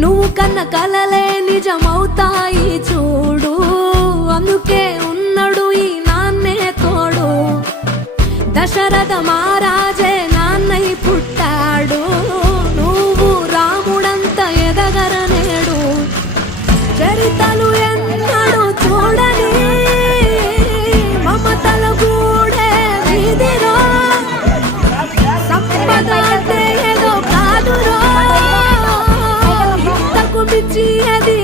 నువ్వు కన్న కలలే నిజమవుతాయి చూడు, అందుకే ఉన్నాడు ఈ నాన్నే తోడు. దశరథ మహారాజే నాన్నై పుట్టాడు, నువ్వు రాముడంత ఎదగరనేడు. చరితలు ఎన్నడు చూడని మమతల గూడే వీధిలో, సంపద అంటే ఏదో కాదురో, ఇంతకు మించి అది